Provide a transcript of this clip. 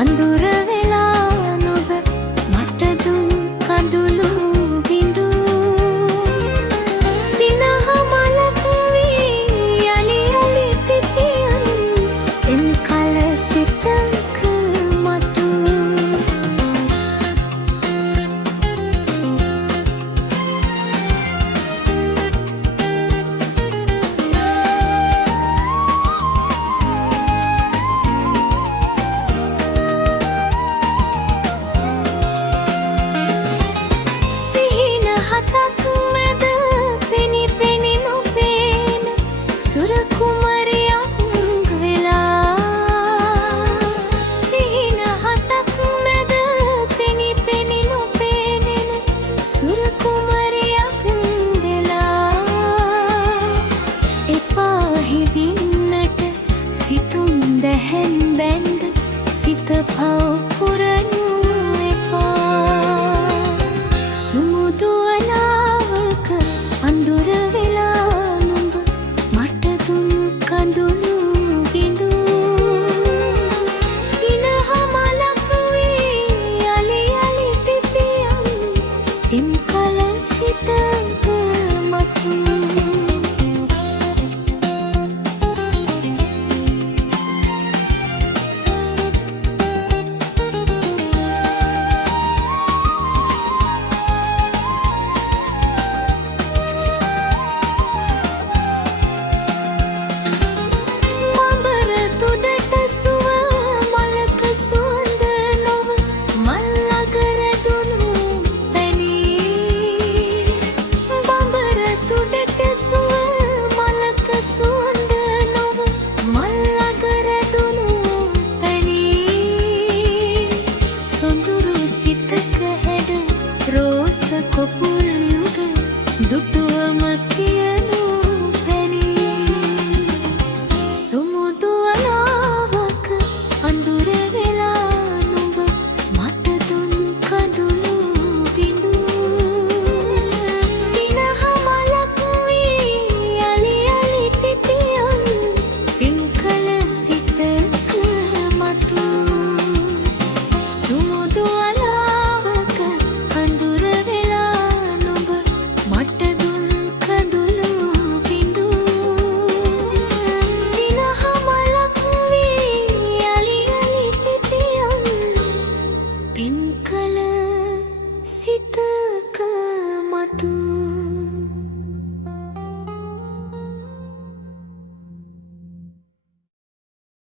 අඳුර වෙලා නුඹ මට දුන් කඳුළු බිඳු සිනහ මලක් වී යලි යලි පිපියන් එන් කල සිතක මතු දැහැන් බැන්ද සිත පව පුරනු එපා සුමුදු අලාවක අඳුර වෙලා නුඹ මට දුන් කඳුළු බිඳු සිනහ මලක් වී යලි යලි පිපියම් එම් කල සිතක මතු කොපුල් යුග දුටුවම කියනු පැනී සුමුදු අලාවක අඳුර වෙලා නුඹ මට දුන් කඳුළු බිඳු සිනහ මලක් වී යලි යලි පිපියන් පින්කල සිතක මතු සුමුදු සිතක මතු